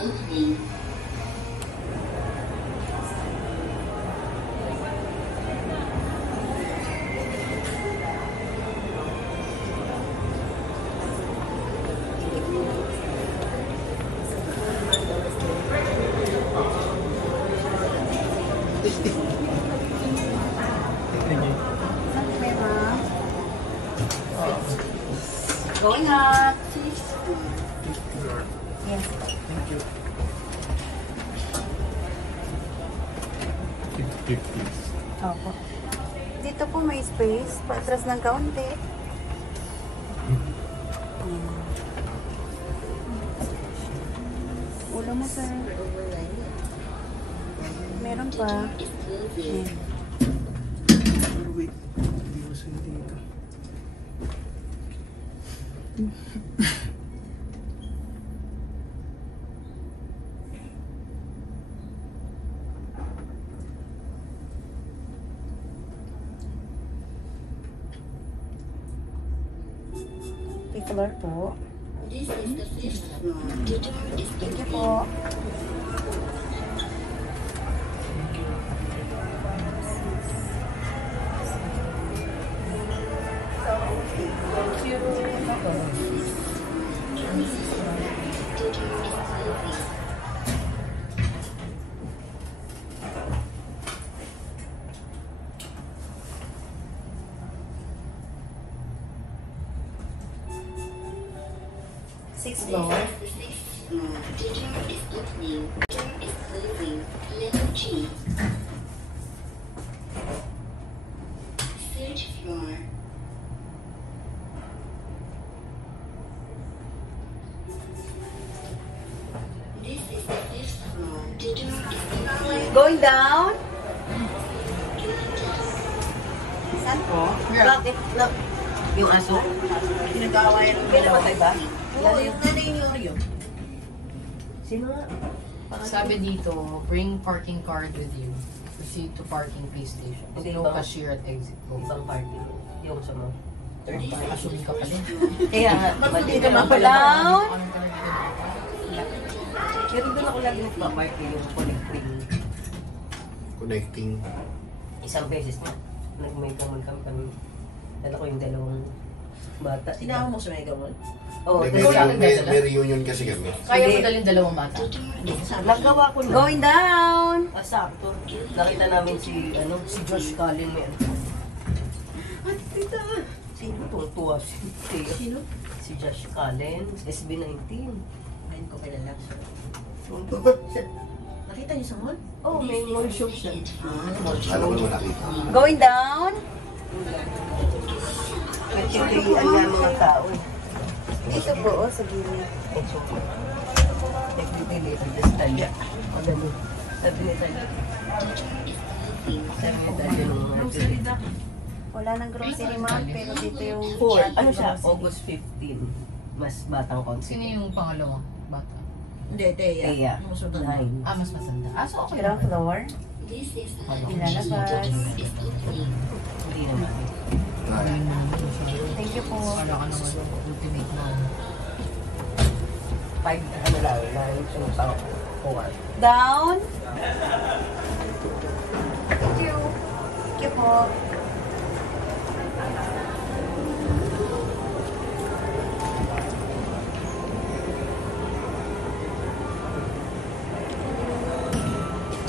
opening. Going up. Yes. Thank you. 50. Opo. Dito po may space. Patras ng kaunti. Ulo mo, sir. Meron pa. Ayan. Wait. Hindi ko sa'yo dito. Floor po. This is the fifth floor. The door is Thank you po. Sixth floor. The sixth floor. The door is opening. The door is closing. Level G. Third floor. This is the fifth floor. The door is opening. Going down. Saan po? Bakit? Yung aso? Pinag-aawayan ng Pinapatay ba? Oo, yung nanay ni Oreo. Sino nga? Sabi dito, bring parking card with you. Proceed to parking pay station. Hindi No ba? cashier at exit. Ibang party. Yung sa mga third party. Assuming ka pa din. Kaya nga, Hindi mali ka naman mapala. Down. Pero doon ako lagi nagpa-party yung connecting. Connecting. Isang beses na. Nag-may kamon kami. Dala ko yung dalawang bata. Sinama mo sa Mega Mall? Oo, May, dalawa lang may, dala. may reunion kasi kami. Kaya mo Hindi. dalhin dalawang bata. Nagawa ko na. Going down. Sakto. Nakita namin si Josh Cullen may ano. At tita! Sino tuwa si Theo? Sino? Si Josh Cullen, SB19. Ngayon ko kilala. Tuwa. Nakita niyo sa mall? Oh, may mall show siya. Alam ko naman nakita. Going down. Nagtitirian nga mga tao. Dito po, oh, sa gilid. Nagtitirian ang Talia. Madali. Sabi ni Talia. Sabi ni Talia nung mga Wala nang grocery ma'am, pero dito yung... Ano siya? August 15. Mas batang konti. Sino yung pangalawa? Bata. Hindi, Teya. Kaya, Yung susunod. 9. Ah, mas masanda. Ah, so okay Ground lang. floor. This is the Ilalabas. Hindi naman. Thank you po. Wala ka naman ultimate na. 5, ano lang, 9, 4. Down. Thank you. Thank you po.